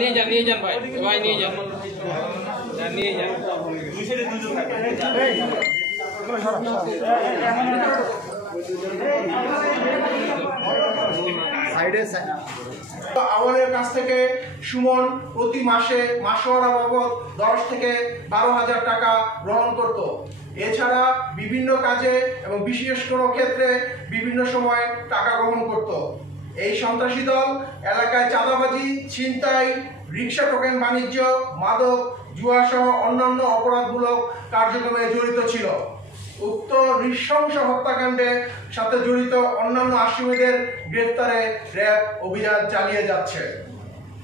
নিয়ে যান ভাই, ভাই নিয়ে যান, নিয়ে যান। আওয়ালের কাছ থেকে সুমন প্রতি মাসে মাসোয়ারা বাবদ 10 থেকে 12,000 টাকা গ্রহণ করত। এছাড়া বিভিন্ন কাজে এবং বিশেষ কোনো ক্ষেত্রে বিভিন্ন সময় টাকা গ্রহণ করত। এই সন্ত্রাসী দল এলাকায় চাঁদাবাজি, ছিনতাই, রিক্সা টোকেন বাণিজ্য, মাদক, জুয়া সহ অন্যান্য অপরাধমূলক কার্যক্রমে জড়িত ছিল। উক্ত নৃশংস হত্যাকাণ্ডের সাথে জড়িত অন্যান্য আসামিদের গ্রেফতারে র্যাব অভিযান চালিয়ে যাচ্ছে।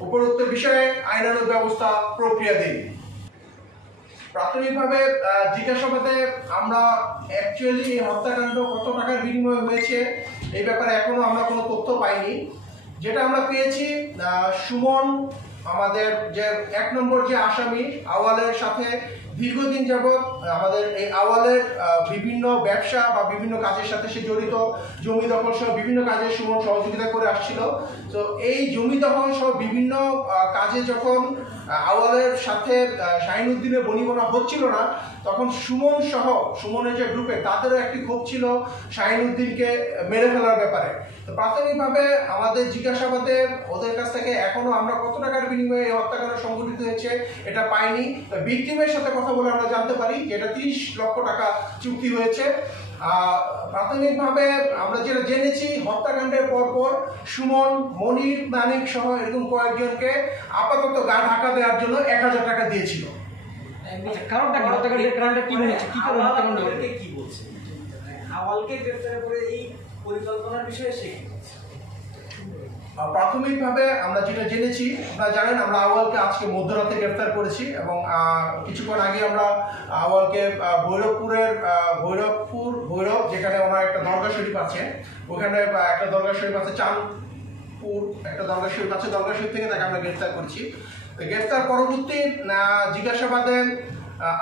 উপরোক্ত বিষয়ে আইনানুগ ব্যবস্থা প্রক্রিয়াধীন। প্রাথমিকভাবে জিজ্ঞাসাবাদে আমরা অ্যাকচুয়ালি এই হত্যাকাণ্ড কত টাকার বিনিময়ে হয়েছে এই ব্যাপারে এখনো আমরা কোনো তথ্য পাইনি। যেটা আমরা পেয়েছি, সুমন আমাদের যে 1 নম্বর যে আসামি আওয়ালের সাথে দীর্ঘদিন যাবৎ আমাদের এই আওয়ালের বিভিন্ন ব্যবসা বা বিভিন্ন কাজের সাথে সে জড়িত। জমি দখল সহ বিভিন্ন কাজে সুমন সহযোগিতা করে আসছিল। তো এই জমি দখল সহ বিভিন্ন কাজে যখন আওয়ালের সাথে শাহিনুদ্দিনের বনিবনা হচ্ছিল না, তখন সুমন সহ সুমনের যে গ্রুপে তাদেরও একটি ক্ষোভ ছিল শাহিনুদ্দিনকে মেরে ফেলার ব্যাপারে। তো প্রাথমিকভাবে আমাদের জিজ্ঞাসাবাদে ওদের কাছ থেকে এখনো আমরা কত টাকার বিনিময়ে এই হত্যাকাণ্ড সংঘটিত হয়েছে এটা পাইনি। ভিকটিমের সাথে কথা বলে আমরা জানতে পারি যে এটা 30 লক্ষ টাকা চুক্তি হয়েছে। প্রাথমিকভাবে আমরা যেটা জেনেছি, হত্যাকাণ্ডের পরপর সুমন, মনির, মানিক সহ এরকম কয়েকজনকে আপাতত গা ঢাকা দেওয়ার জন্য 1000 টাকা দিয়েছিল। কারণটা হত্যাকাণ্ডের কারণটা কি মনে হচ্ছে, কি করে হত্যাকাণ্ড হলো, কি বলছে আওয়ালকে গ্রেফতারের পরে এই পরিকল্পনার বিষয়ে সে কি বলছে? প্রাথমিকভাবে আমরা যেটা জেনেছি, আপনারা জানেন আমরা আওয়ালকে আজকে মধ্যরাতে গ্রেফতার করেছি এবং কিছুক্ষণ আগে আমরা আওয়ালকে ভৈরব যেখানে ওনার একটা দরগা শরীফ আছে, ওখানে একটা দরগা শরীফ আছে, চাঁদপুর একটা দরগা শরীফ আছে, দরগা শরীফ থেকে তাকে আমরা গ্রেফতার করছি। গ্রেফতার পরবর্তী জিজ্ঞাসাবাদে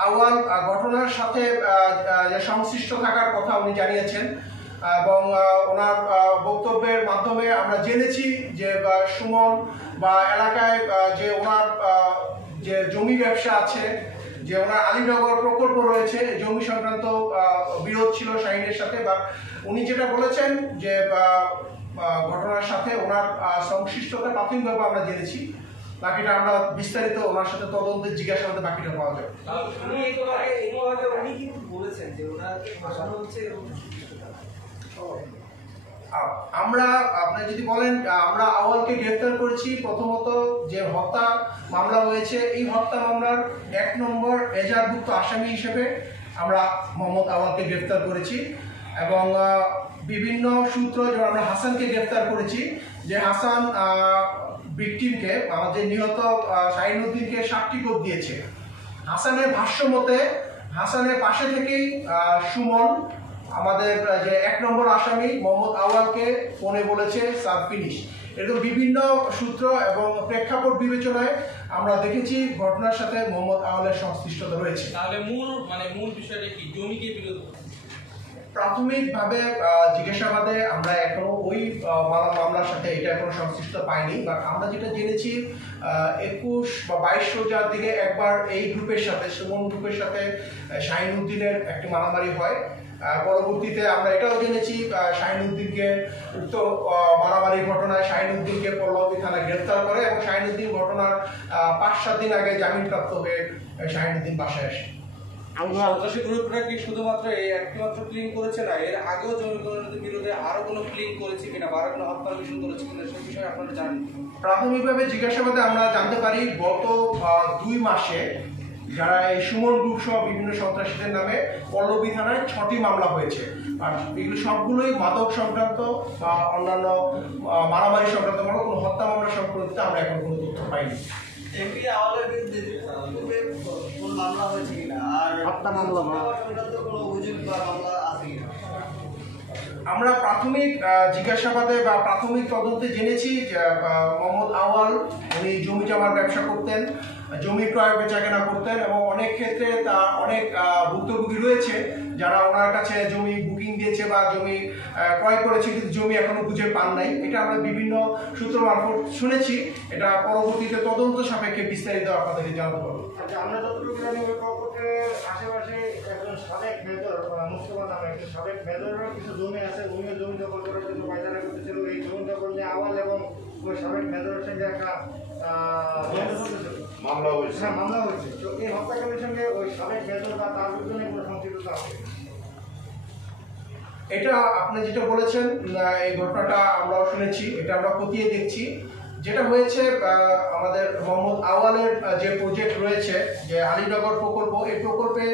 আওয়াল ঘটনার সাথে সংশ্লিষ্ট থাকার কথা উনি জানিয়েছেন এবং ওনার বক্তব্যের মাধ্যমে আমরা জেনেছি যে সুমন বা এলাকায় যে ওনার যে জমি ব্যবসা আছে, যে ওনার আলীনগর প্রকল্প রয়েছে, জমি সংক্রান্ত বিরোধ ছিল শাহিনের সাথে, বা উনি যেটা বলেছেন যে ঘটনার সাথে ওনার সংশ্লিষ্টতা প্রাথমিকভাবে আমরা জেনেছি। বাকিটা আমরা বিস্তারিত ওনার সাথে তদন্তের জিজ্ঞাসাবাদে বাকিটা পাওয়া যাবে। উনি কিন্তু বলেছেন যে ওনার ভাষণ হচ্ছে আমরা আপনি যদি বলেন আমরা আওয়ালকে গ্রেফতার করেছি, প্রথমত যে হত্যা মামলা হয়েছে এই হত্যা মামলার 1 নম্বর এজাহারভুক্ত আসামি হিসেবে আমরা মোহাম্মদ আওয়ালকে গ্রেফতার করেছি এবং বিভিন্ন সূত্র যেমন আমরা হাসানকে গ্রেফতার করেছি, যে হাসান ভিকটিমকে আমাদের নিহত শাহিনুদ্দিনকে সাক্ষীকোপ দিয়েছে। হাসানের ভাষ্য মতে হাসানের পাশে থেকেই সুমন আমাদের যে 1 নম্বর আসামি মোহাম্মদ আওয়ালকে ফোনে বলেছে সাব ফিনিশ। এরকম বিভিন্ন সূত্র এবং প্রেক্ষাপট বিবেচনায় আমরা দেখেছি ঘটনার সাথে মোহাম্মদ আওয়ালের সংশ্লিষ্টতা রয়েছে। তাহলে মূল বিষয়টা কি, জমিকে বিরোধ? প্রাথমিকভাবে জিজ্ঞাসাবাদে আমরা এখনো ওই মামলার সাথে এটা এখনো সংশ্লিষ্ট পাইনি, বাট আমরা যেটা জেনেছি 21 বা 22 রোজার দিকে একবার এই গ্রুপের সাথে, সুমন গ্রুপের সাথে শাহিনুদ্দিনের একটি মারামারি হয়। পরবর্তীতে আমরা এটাও জেনেছি শাহিনুদ্দিনকে উক্ত মারামারি ঘটনায় শাহিনুদ্দিনকে পল্লবী থানায় গ্রেফতার করে এবং শাহিনুদ্দিন ঘটনার 5-7 দিন আগে জামিনপ্রাপ্ত হয়ে শাহিনুদ্দিন বাসায় আসে। সন্ত্রাসী গ্রুপটা কি শুধুমাত্র এই একটিমাত্র ক্লিন করেছে না, এর আগেও জমি বিরোধে আরো কোনো ক্লিন করেছে কিনা বা আরো কোনো হত্যা মিশন করেছে কিনা সে বিষয়ে আপনারা জানেন? প্রাথমিকভাবে জিজ্ঞাসাবাদে আমরা জানতে পারি গত 2 মাসে যারা এই সুমন গ্রুপ সহ বিভিন্ন সন্ত্রাসীদের নামে পল্লবী থানায় 6টি মামলা হয়েছে, আর এগুলো সবগুলোই মাদক সংক্রান্ত বা অন্যান্য মারামারি সংক্রান্ত, কোনো হত্যা মামলা সংক্রান্ত আমরা এখন কোনো তথ্য পাইনি। এমপি আওয়ালের বিরুদ্ধে কোন মামলা হয়েছে কিনা আর হত্যা মামলা সংক্রান্ত কোনো অভিযোগ বা মামলা আছে কিনা? আমরা প্রাথমিক জিজ্ঞাসাবাদে বা প্রাথমিক তদন্তে জেনেছি যে মোহাম্মদ আওয়াল উনি জমি জমার ব্যবসা করতেন, জমি ক্রয় বেচা কেনা করতেন এবং অনেক ক্ষেত্রে তা অনেক ভুক্তভোগী রয়েছে যারা ওনার কাছে জমি বুকিং দিয়েছে বা জমি ক্রয় করেছে কিন্তু জমি এখনো খুঁজে পান নাই। এটা আমরা বিভিন্ন সূত্র মারফত শুনেছি। এটা পরবর্তীতে তদন্ত সাপেক্ষে বিস্তারিত আপনাদেরকে জানাতে পারবো। আচ্ছা, আমরা যতটুকু জানি ওই প্রকল্পের আশেপাশে একজন সাবেক মেজর মুস্তফা নামে একজন সাবেক মেজরেরও কিছু জমি আছে, উনিও জমি দখল করার জন্য পায়চারা করতেছিল। এই জমি দখল নিয়ে আওয়াল এবং ওই সাবেক মেজরের সঙ্গে একটা মামলা হয়েছে। হ্যাঁ, মামলা হয়েছে। তো এই হত্যাকাণ্ডের সঙ্গে ওই সাবেক মেজর বা তার বিরুদ্ধে কোনো সংশ্লিষ্টতা আছে? এটা আপনি যেটা বলেছেন এই ঘটনাটা আমরাও শুনেছি, এটা আমরা খতিয়ে দেখছি। যেটা হয়েছে আমাদের মোহাম্মদ আওয়ালের যে প্রজেক্ট রয়েছে যে আলীনগর প্রকল্প, এই প্রকল্পে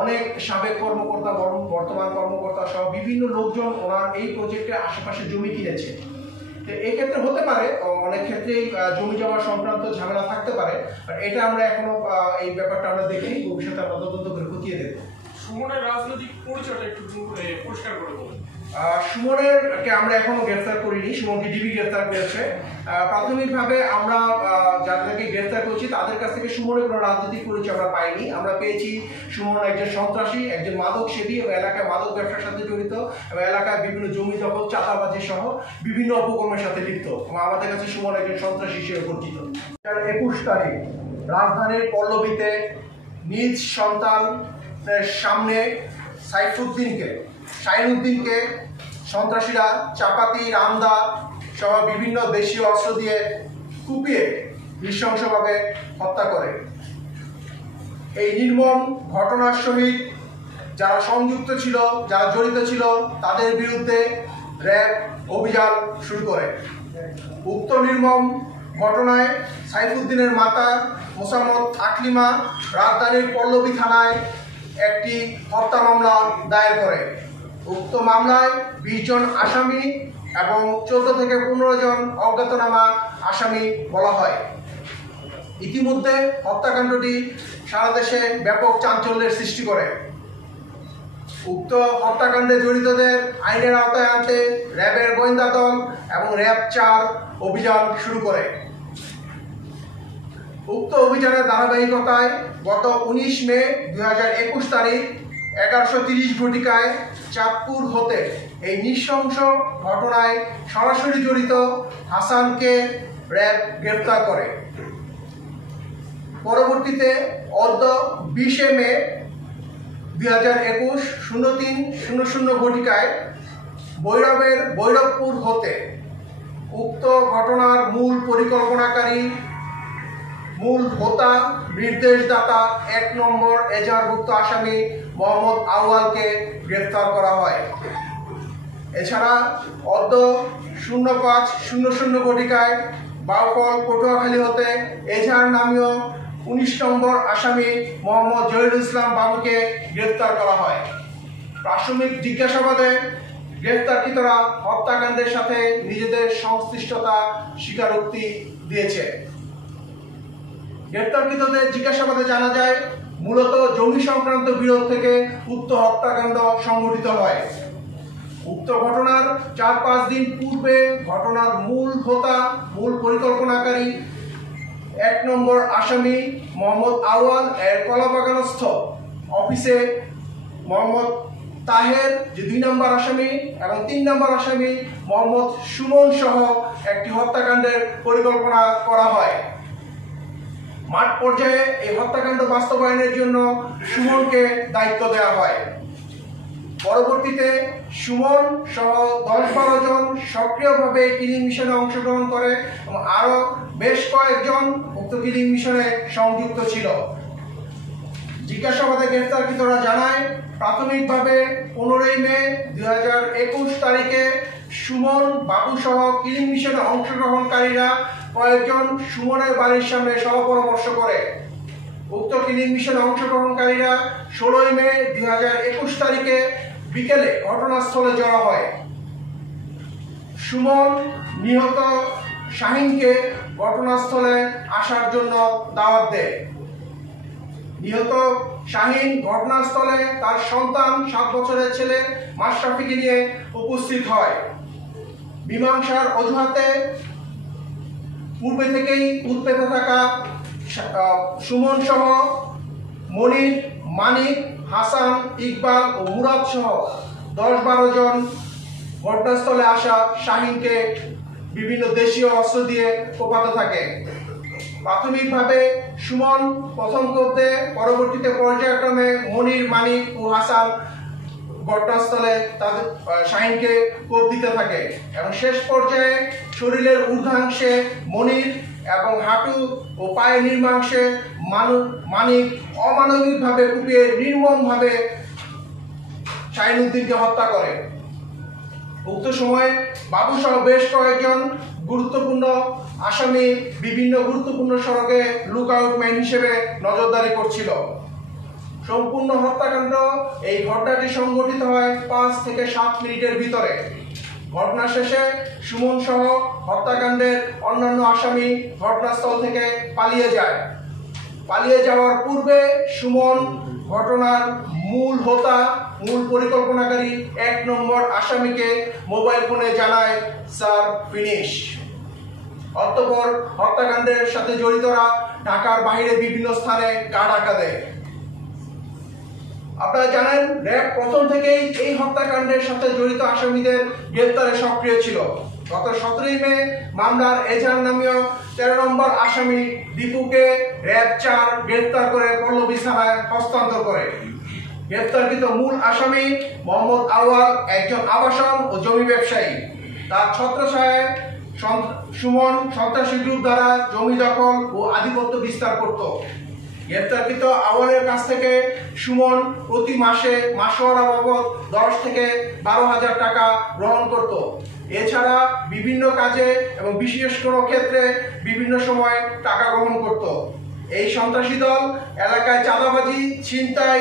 অনেক সাবেক কর্মকর্তা বর্তমান কর্মকর্তা সহ বিভিন্ন লোকজন ওনার এই প্রজেক্টের আশেপাশে জমি কিনেছে। তো এই ক্ষেত্রে হতে পারে অনেক ক্ষেত্রেই জমি জমা সংক্রান্ত ঝামেলা থাকতে পারে। এটা আমরা এখনো এই ব্যাপারটা আমরা দেখি, ভবিষ্যতে আমরা তদন্ত করে খতিয়ে দেব। সুমনের রাজনৈতিক পরিচয়টা একটু পরিষ্কার করে বলুন। সুমনেরকে আমরা এখনো গ্রেফতার করিনি। সুমনকে ডিবি গ্রেফতার করেছে। প্রাথমিকভাবে আমরা যাদেরকে গ্রেফতার করছি তাদের কাছ থেকে সুমনের কোনো রাজনৈতিক পরিচয় আমরা পাইনি। আমরা পেয়েছি সুমন একজন সন্ত্রাসী, একজন মাদক সেবী এবং এলাকায় মাদক ব্যবসার সাথে জড়িত এবং এলাকায় বিভিন্ন জমি দখল, চাঁদাবাজি সহ বিভিন্ন অপকর্মের সাথে লিপ্ত। আমাদের কাছে সুমন একজন সন্ত্রাসী হিসেবে পরিচিত। 21 তারিখ রাজধানীর পল্লবীতে নিজ সন্তানের সামনে শাহিনুদ্দিনকে সন্ত্রাসীরা চাপাতি, রামদা সহ বিভিন্ন দেশীয় অস্ত্র দিয়ে কুপিয়ে নৃশংসভাবে হত্যা করে। এই নির্মম ঘটনার সহিত যারা সংযুক্ত ছিল, যারা জড়িত ছিল তাদের বিরুদ্ধে র্যাব অভিযান শুরু করে। উক্ত নির্মম ঘটনায় সাইফুদ্দিনের মাতা মোসাম্মদ আকলিমা রাজধানীর পল্লবী থানায় একটি হত্যা মামলা দায়ের করে। উক্ত মামলায় 20 জন আসামি এবং 14 থেকে 15 জন অজ্ঞাতনামা আসামি বলা হয়। ইতিমধ্যে হত্যাকাণ্ডটি সারা দেশে ব্যাপক চাঞ্চল্যের সৃষ্টি করে। উক্ত হত্যাকাণ্ডে জড়িতদের আইনের আওতায় আনতে র্যাবের গোয়েন্দা দল এবং র্যাব 4 অভিযান শুরু করে। উক্ত অভিযানের ধারাবাহিকতায় গত 19 মে 2021 তারিখ 11:30 ঘটিকায় চাঁদপুর হতে এই নৃশংস ঘটনায় সরাসরি জড়িত হাসানকে র্যাব গ্রেফতার করে। পরবর্তীতে অদ্য 20 মে 2021 03:00 ঘটিকায় ভৈরবপুর হতে উক্ত ঘটনার মূল পরিকল্পনাকারী, মূল হোতা, নির্দেশদাতা 1 নম্বর এজাহারভুক্ত আসামি মোহাম্মদ আউয়ালকে গ্রেফতার করা হয়। এছাড়া অদ্য 05:00 ঘটিকায় বাউফল পটুয়াখালী হতে এজাহার নামীয় 19 নম্বর আসামি মোহাম্মদ জহিরুল ইসলাম বাবুকে গ্রেফতার করা হয়। প্রাথমিক জিজ্ঞাসাবাদে গ্রেফতারকৃতরা হত্যাকাণ্ডের সাথে নিজেদের সংশ্লিষ্টতা স্বীকারোক্তি দিয়েছে। গ্রেফতারকৃতদের জিজ্ঞাসাবাদে জানা যায় মূলত জমি সংক্রান্ত বিরোধ থেকে উক্ত হত্যাকাণ্ড সংঘটিত হয়। উক্ত ঘটনার 4-5 দিন পূর্বে ঘটনার মূল হোতা, মূল পরিকল্পনাকারী 1 নম্বর আসামি মোহাম্মদ আউয়াল এর কলাবাগানস্থ অফিসে মোহাম্মদ তাহের যে 2 নম্বর আসামি এবং 3 নম্বর আসামি মোহাম্মদ সুমন সহ একটি হত্যাকাণ্ডের পরিকল্পনা করা হয়। মাঠ পর্যায়ে এই হত্যাকাণ্ড বাস্তবায়নের জন্য সুমনকে দায়িত্ব দেওয়া হয়। পরবর্তীতে সুমন সহ 10-12 জন সক্রিয়ভাবে কিলিং মিশনে অংশগ্রহণ করে এবং আরও বেশ কয়েকজন উক্ত কিলিং মিশনে সংযুক্ত ছিল। জিজ্ঞাসাবাদে গ্রেফতারকৃতরা জানায় প্রাথমিকভাবে 15 মে 2021 তারিখে সুমন বাবু সহ কিলিং মিশনে অংশগ্রহণকারীরা কয়েকজন সুমনের বাড়ির সামনে সহপরামর্শ করে। উক্ত কিলিং মিশনে অংশগ্রহণকারীরা 16 মে 2021 তারিখে বিকেলে ঘটনাস্থলে জড়ো হয়। সুমন নিহত শাহিনকে ঘটনাস্থলে আসার জন্য দাওয়াত দেয়। নিহত শাহিন ঘটনাস্থলে তার সন্তান 7 বছরের ছেলে মাশরাফিকে নিয়ে উপস্থিত হয়। মীমাংসার অজুহাতে পূর্বে থেকেই উৎপেতে থাকা সুমন সহ মনির, মানিক, হাসান, ইকবাল ও মুরাদ সহ 10-12 জন ঘটনাস্থলে আসা শাহিনকে বিভিন্ন দেশীয় অস্ত্র দিয়ে কোপাতে থাকে। প্রাথমিকভাবে সুমন প্রথম কোপে, পরবর্তীতে পর্যায়ক্রমে মনির, মানিক ও হাসান ঘটনাস্থলে তাদের শাহিনকে কোপ দিতে থাকে এবং শেষ পর্যায়ে শরীরের ঊর্ধ্বাংশে মনির এবং হাঁটু ও পায়ের নিম্নাংশে মানিক অমানবিকভাবে কুপিয়ে নির্মমভাবে শাহিনুদ্দিনকে হত্যা করে। উক্ত সময়ে বাবু সহ বেশ কয়েকজন গুরুত্বপূর্ণ আসামি বিভিন্ন গুরুত্বপূর্ণ সড়কে লুকআউট ম্যান হিসেবে নজরদারি করছিল। সম্পূর্ণ হত্যাকাণ্ড এই ঘটনাটি সংঘটিত হয় 5 থেকে 7 মিনিটের ভিতরে। ঘটনা শেষে সুমন সহ হত্যাকাণ্ডের অন্যান্য আসামি ঘটনাস্থল থেকে পালিয়ে যায়। পালিয়ে যাওয়ার পূর্বে সুমন ঘটনার মূল হোতা, মূল পরিকল্পনাকারী 1 নম্বর আসামিকে মোবাইল ফোনে জানায় স্যার ফিনিশ। অতঃপর হত্যাকাণ্ডের সাথে জড়িতরা ঢাকার বাইরে বিভিন্ন স্থানে গা ঢাকা দেয়। আপনারা জানেন, র্যাব প্রথম থেকেই এই হত্যাকাণ্ডের সাথে জড়িত আসামিদের গ্রেপ্তারে সক্রিয় ছিল। গত 17 মে মামলার এজাহার নামীয় 13 নম্বর আসামি দীপুকে র্যাব 4 গ্রেপ্তার করে পল্লবী থানায় হস্তান্তর করে। গ্রেপ্তারকৃত মূল আসামি মোহাম্মদ আউয়াল একজন আবাসন ও জমি ব্যবসায়ী। তার ছত্রছায়ায় সুমন সন্ত্রাসী গ্রুপ দ্বারা জমি দখল ও আধিপত্য বিস্তার করত। গ্রেপ্তারকৃত আউয়ালের কাছ থেকে সুমন প্রতি মাসে মাসোয়ারা বাবদ 10 থেকে 12,000 টাকা গ্রহণ করত। এছাড়া বিভিন্ন কাজে এবং বিশেষ কোনো ক্ষেত্রে বিভিন্ন সময় টাকা গ্রহণ করত। এই সন্ত্রাসী দল এলাকায় চাঁদাবাজি, ছিনতাই,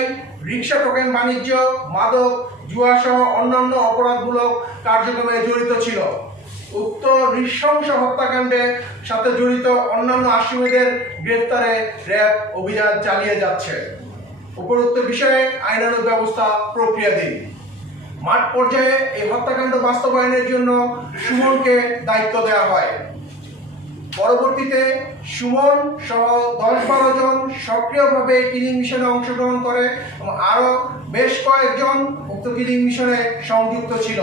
রিক্সা টোকেন বাণিজ্য, মাদক, জুয়া সহ অন্যান্য অপরাধমূলক কার্যক্রমে জড়িত ছিল। উক্ত নৃশংস হত্যাকাণ্ডের সাথে জড়িত অন্যান্য আসামিদের গ্রেফতারে র্যাব অভিযান চালিয়ে যাচ্ছে। উপরোক্ত বিষয়ে আইনানুগ ব্যবস্থা প্রক্রিয়াধীন। মাঠ পর্যায়ে এই হত্যাকাণ্ড বাস্তবায়নের জন্য সুমনকে দায়িত্ব দেওয়া হয়। পরবর্তীতে সুমন সহ 10-12 জন সক্রিয়ভাবে কিলিং মিশনে অংশগ্রহণ করে এবং আরো বেশ কয়েকজন উক্ত কিলিং মিশনে সংযুক্ত ছিল।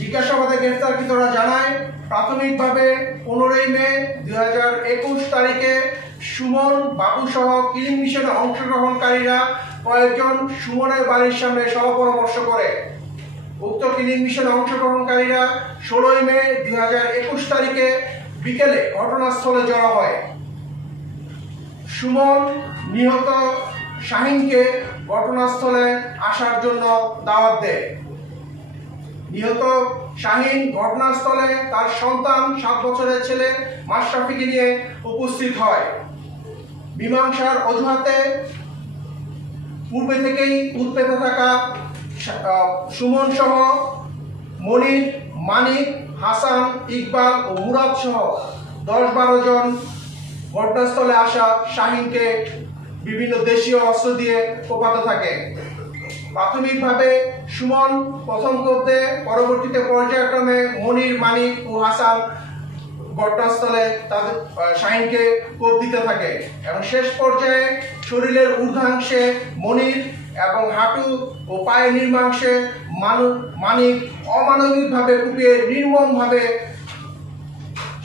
জিজ্ঞাসাবাদে গ্রেফতারকৃতরা জানায়, প্রাথমিকভাবে 15 মে 2021 তারিখে সুমন, বাবু সহ কিলিং মিশনে অংশগ্রহণকারীরা কয়েকজন সুমনের বাড়ির সামনে সহপরামর্শ করে। উক্ত কিলিং মিশনে অংশগ্রহণকারীরা 16 মে 2021 তারিখে বিকেলে ঘটনাস্থলে জড়ো হয়। সুমন নিহত শাহিনকে ঘটনাস্থলে আসার জন্য দাওয়াত দেয়। নিহত শাহিন ঘটনাস্থলে তার সন্তান 7 বছরের ছেলে মাশরাফিকে নিয়ে উপস্থিত হয়। মীমাংসার অজুহাতে পূর্বে থেকেই উৎপেতে থাকা সুমন সহ মনির, মানিক, হাসান, ইকবাল ও মুরাদ সহ 10-12 জন ঘটনাস্থলে আসা শাহিনকে বিভিন্ন দেশীয় অস্ত্র দিয়ে কোপাতে থাকে। প্রাথমিকভাবে সুমন প্রথম কোপে, পরবর্তীতে পর্যায়ক্রমে মনির, মানিক ও হাসান ঘটনাস্থলে তাদের শাহিনকে কোপ দিতে থাকে এবং শেষ পর্যায়ে শরীরের ঊর্ধ্বাংশে মনির এবং হাঁটু ও পায়ের নিম্নাংশে মানিক অমানবিকভাবে কুপিয়ে নির্মমভাবে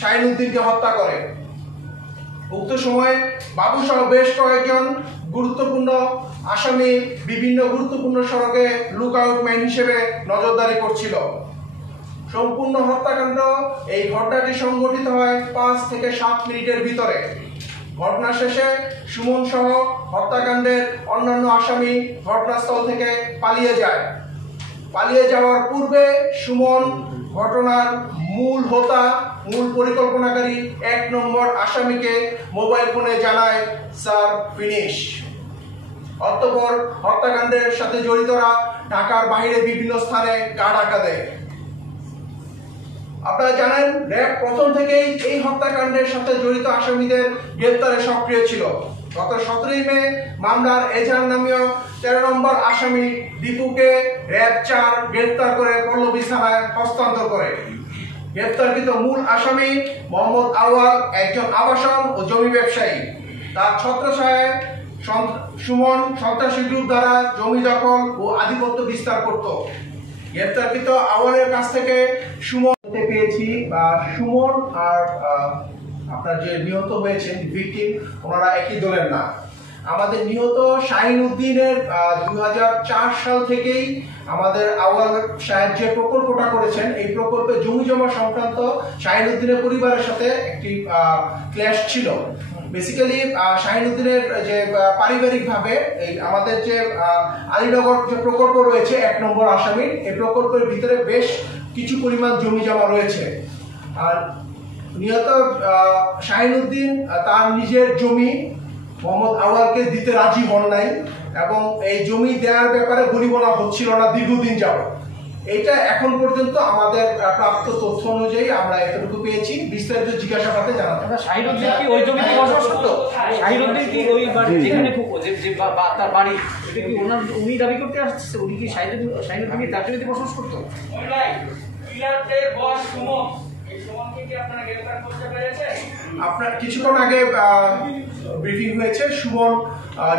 শাহিনুদ্দিনকে হত্যা করে। উক্ত সময়ে বাবু সহ বেশ কয়েকজন গুরুত্বপূর্ণ আসামি বিভিন্ন গুরুত্বপূর্ণ সড়কে লুকআউট ম্যান হিসেবে নজরদারি করছিল। সম্পূর্ণ হত্যাকাণ্ড এই ঘটনাটি সংঘটিত হয় 5 থেকে 7 মিনিটের ভিতরে। ঘটনা শেষে সুমন সহ হত্যাকাণ্ডের অন্যান্য আসামি ঘটনাস্থল থেকে পালিয়ে যায়। পালিয়ে যাওয়ার পূর্বে সুমন ঘটনার মূল হোতা, মূল পরিকল্পনাকারী 1 নম্বর আসামিকে মোবাইল ফোনে জানায় স্যার ফিনিশ। অতঃপর হত্যাকাণ্ডের সাথে জড়িতরা ঢাকার বাইরে বিভিন্ন স্থানে গা ঢাকা দেয়। আপনারা জানেন, র্যাব প্রথম থেকেই এই হত্যাকাণ্ডের সাথে জড়িত আসামিদের গ্রেপ্তারে সক্রিয় ছিল। গত 17 মে মামলার এজাহার নামীয় 13 নম্বর আসামি দীপুকে র্যাব 4 গ্রেপ্তার করে পল্লবী থানায় হস্তান্তর করে। গ্রেপ্তারকৃত মূল আসামি মোহাম্মদ আউয়াল একজন আবাসন ও জমি ব্যবসায়ী। তার ছত্রছায়ায় সুমন সন্ত্রাসী গ্রুপ দ্বারা জমি দখল ও আধিপত্য বিস্তার করত। গ্রেপ্তারকৃত আওয়ালের কাছ থেকে সুমন পেয়েছি। সুমন আর আপনার যে নিহত হয়েছেন ভিকটিম, ওনারা একই দলের না। আমাদের নিহত শাহিন উদ্দিনের 2004 সাল থেকেই আমাদের আওয়াল সাহেব যে প্রকল্পটা করেছেন, এই প্রকল্পে জমি জমা সংক্রান্ত শাহিন উদ্দিনের পরিবারের সাথে একটি ক্ল্যাশ ছিল। বেসিক্যালি শাহিন উদ্দিনের যে পারিবারিকভাবে এই আমাদের যে আলীনগর যে প্রকল্প রয়েছে 1 নম্বর আসামির, এই প্রকল্পের ভিতরে বেশ কিছু পরিমাণ জমি জমা রয়েছে। আর নিহত শাহিন উদ্দিন তার নিজের জমি মোহাম্মদ আওয়ালকে দিতে রাজি হন নাই এবং এই জমি দেওয়ার ব্যাপারে বনিবনা হচ্ছিল না দীর্ঘদিন যাবত। এটা এখন পর্যন্ত আমাদের প্রাপ্ত তথ্য অনুযায়ী আমরা এতটুকু পেয়েছি। বিস্তারিত জিজ্ঞাসাবাদে জানাতে হবে। শাহিন উদ্দিন কি ওই জমিতে বসবাস করতো? শাহিন উদ্দিন কি ওই যেখানে তার বাড়ি, এটা কি উনি দাবি করতে আসছে? উনি কি শাহিন উদ্দিন তার জমিতে বসবাস করতো? আপনার কিছুক্ষণ আগে ব্রিফিং হয়েছে, সুমন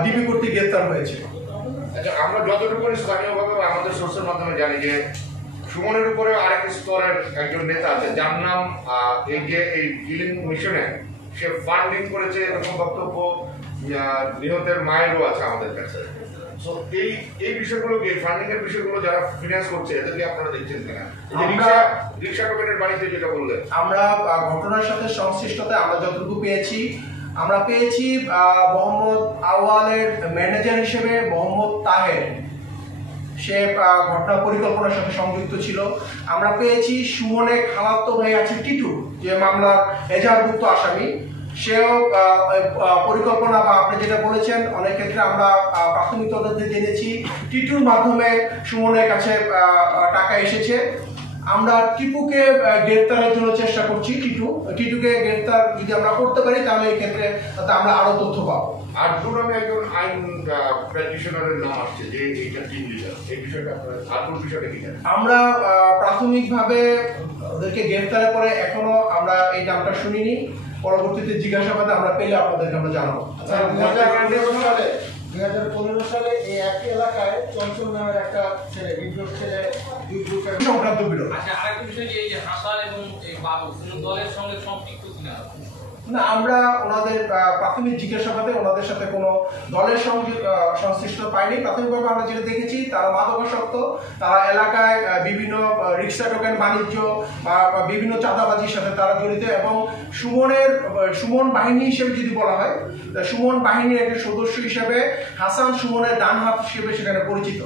ডিবি কর্তৃক গ্রেপ্তার হয়েছে। আচ্ছা, আমরা যতটুকু স্থানীয়ভাবে আমাদের সোর্সের মাধ্যমে জানি যে সুমনের উপরে আরেক স্তরের একজন নেতা আছে যার নাম এই কিলিং মিশনে সে ফান্ডিং করেছে, এরকম বক্তব্য নিহতের মায়েরও আছে আমাদের কাছে। সো এই বিষয়গুলো কি ফান্ডিং এর বিষয়গুলো যারা ফিনান্স করছে এদেরকে আপনারা দেখছেন কিনা? রিক্সা টোকেনের বাড়িতে যেটা বললেন, আমরা ঘটনার সাথে সংশ্লিষ্টতা আমরা যতটুকু পেয়েছি, আমরা পেয়েছি মোহাম্মদ আওয়ালের ম্যানেজার হিসেবে মোহাম্মদ তাহের, সে ঘটনা পরিকল্পনার সাথে সংযুক্ত ছিল। আমরা পেয়েছি সুমনের খালাতো ভাই আছে টিটু, যে মামলার এজাহারভুক্ত আসামি, সেও পরিকল্পনা বা আপনি যেটা বলেছেন অনেক ক্ষেত্রে আমরা প্রাথমিক তদন্তে জেনেছি টিটুর মাধ্যমে সুমনের কাছে টাকা এসেছে। আমরা টিপুকে গ্রেপ্তারের জন্য চেষ্টা করছি। টিটুকে গ্রেপ্তার যদি আমরা করতে পারি তাহলে এই ক্ষেত্রে আমরা আরো তথ্য পাবো। আর দু নামে একজন আইন প্র্যাকটিশনারের নাম আসছে যে এইটা টিম লিডার, এই বিষয়টা আপনার আদুর বিষয়টা কি জানেন? আমরা প্রাথমিকভাবে ওদেরকে গ্রেপ্তারের পরে এখনো আমরা এই নামটা শুনিনি। পরবর্তীতে জিজ্ঞাসাবাদে আমরা পেলে আপনাদেরকে আমরা জানাবো। 2015 সালে এই একই এলাকায় চঞ্চল নামের একটা ছেলে, বিদ্রোহ ছেলে, সংক্রান্ত বিরোধ। আচ্ছা, আরেকটা বিষয় যে এই যে হাসান এবং এই বাবু কোন দলের সঙ্গে সম্পৃক্ত কিনা? না, আমরা ওনাদের প্রাথমিক জিজ্ঞাসাবাদে ওনাদের সাথে কোনো দলের সঙ্গে সংশ্লিষ্ট পাইনি। প্রাথমিকভাবে আমরা যেটা দেখেছি তারা মাদকাসক্ত, তারা এলাকায় বিভিন্ন রিক্সা টোকেন বাণিজ্য বা বিভিন্ন চাঁদাবাজির সাথে তারা জড়িত এবং সুমন বাহিনী হিসেবে যদি বলা হয়, সুমন বাহিনীর একজন সদস্য হিসেবে হাসান সুমনের ডান হাত হিসেবে সেখানে পরিচিত।